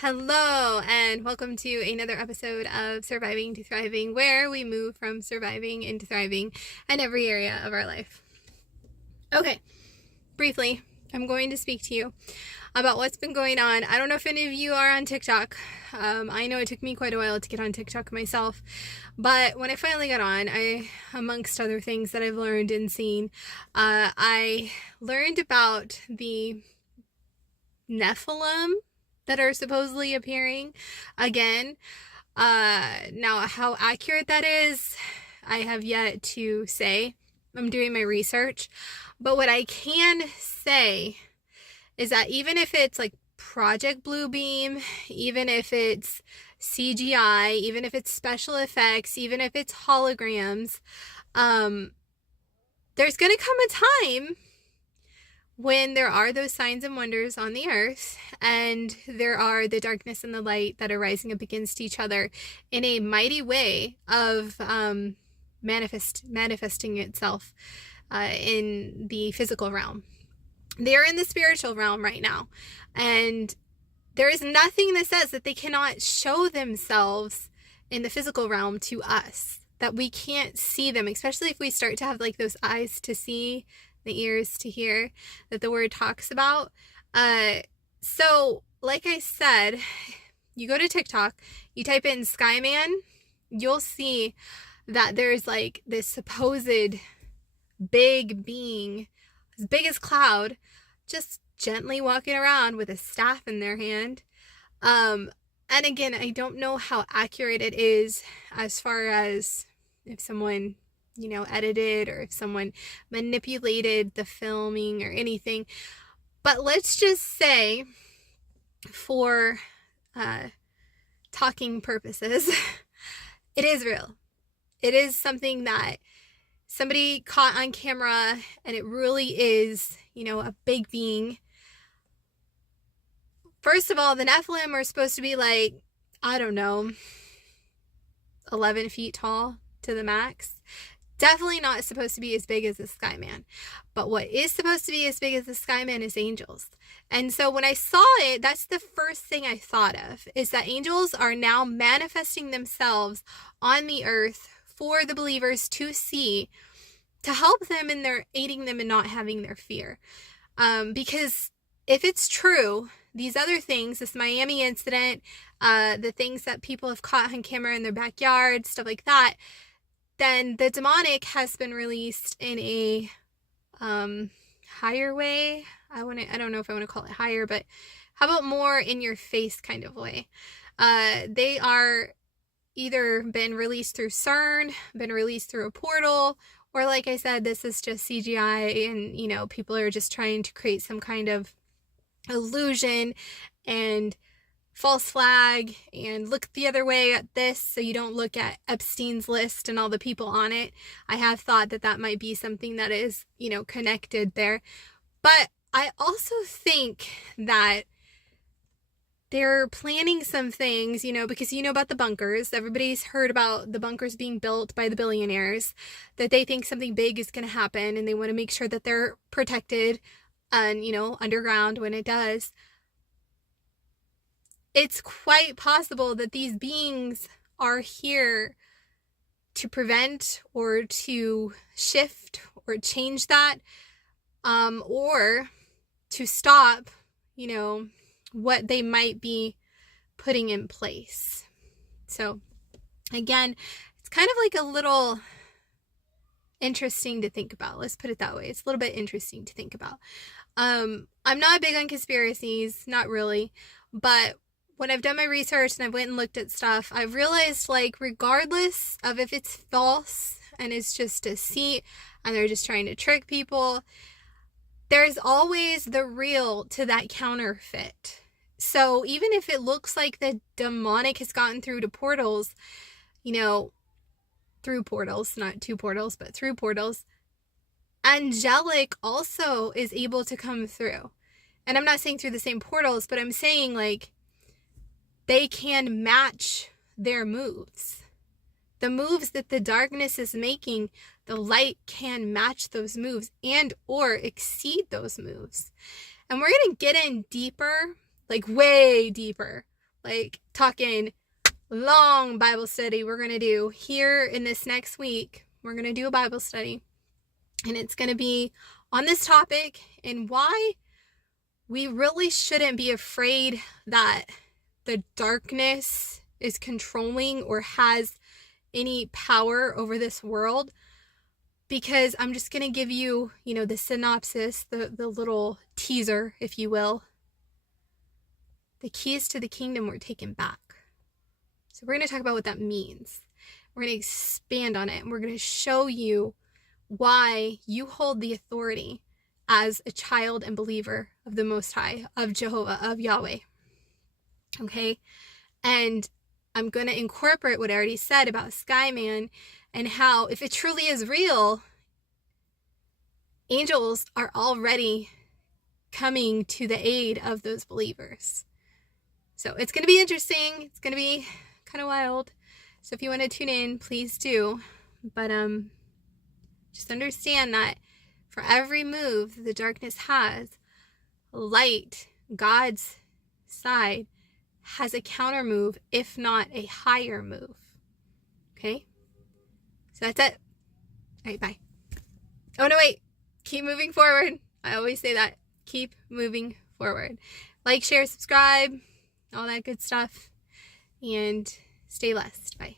Hello, and welcome to another episode of Surviving to Thriving, where we move from surviving into thriving in every area of our life. Okay, briefly, I'm going to speak to you about what's been going on. I don't know if any of you are on TikTok. I know it took me quite a while to get on TikTok myself, but when I finally got on, amongst other things that I've learned and seen, I learned about the Nephilim that are supposedly appearing again. Now, how accurate that is, I have yet to say. I'm doing my research. But what I can say is that even if it's like Project Bluebeam, even if it's CGI, even if it's special effects, even if it's holograms, there's going to come a time when there are those signs and wonders on the earth, and there are the darkness and the light that are rising up against each other in a mighty way of manifesting itself in the physical realm. They're in the spiritual realm right now, and there is nothing that says that they cannot show themselves in the physical realm to us, that we can't see them, especially if we start to have like those eyes to see, the ears to hear, that the word talks about. So like I said, you go to TikTok, you type in Skyman, you'll see that there's like this supposed big being, as big as cloud, just gently walking around with a staff in their hand. And again, I don't know how accurate it is as far as if someone edited or if someone manipulated the filming or anything. But let's just say, for talking purposes, it is real. It is something that somebody caught on camera, and it really is, a big being. First of all, the Nephilim are supposed to be like, I don't know, 11 feet tall to the max. Definitely not supposed to be as big as the Skyman. But what is supposed to be as big as the Skyman is angels. And so when I saw it, that's the first thing I thought of, is that angels are now manifesting themselves on the earth for the believers to see, to help them in their aiding them in not having their fear. Because if it's true, these other things, this Miami incident, the things that people have caught on camera in their backyard, stuff like that, then the demonic has been released in a higher way. I don't know if I want to call it higher, but how about more in your face kind of way? They are either been released through CERN, been released through a portal, or like I said, this is just CGI, and people are just trying to create some kind of illusion and false flag and look the other way at this so you don't look at Epstein's list and all the people on it. I have thought that might be something that is, connected there. But I also think that they're planning some things, because about the bunkers. Everybody's heard about the bunkers being built by the billionaires, that they think something big is going to happen and they want to make sure that they're protected and, underground when it does. It's quite possible that these beings are here to prevent or to shift or change that, or to stop, what they might be putting in place. So again, it's kind of like a little interesting to think about. Let's put it that way. It's a little bit interesting to think about. I'm not big on conspiracies, not really, but when I've done my research and I've went and looked at stuff, I've realized, like, regardless of if it's false and it's just a deceit and they're just trying to trick people, there's always the real to that counterfeit. So even if it looks like the demonic has gotten through to portals, through portals, not two portals, but through portals, angelic also is able to come through. And I'm not saying through the same portals, but I'm saying, like, they can match their moves. The moves that the darkness is making, the light can match those moves and or exceed those moves. And we're going to get in deeper, like way deeper, like talking long Bible study we're going to do here in this next week. We're going to do a Bible study, and it's going to be on this topic and why we really shouldn't be afraid that the darkness is controlling or has any power over this world. Because I'm just going to give you, the synopsis, the little teaser, if you will. The keys to the kingdom were taken back. So we're going to talk about what that means. We're going to expand on it, and we're going to show you why you hold the authority as a child and believer of the Most High, of Jehovah, of Yahweh. Okay? And I'm going to incorporate what I already said about Skyman, and how, if it truly is real, angels are already coming to the aid of those believers. So it's going to be interesting. It's going to be kind of wild. So if you want to tune in, please do. But just understand that for every move the darkness has, light, God's side, has a counter move, if not a higher move. Okay? So that's it. All right, bye. Oh, no, wait. Keep moving forward. I always say that. Keep moving forward. Like, share, subscribe, all that good stuff. And stay blessed. Bye.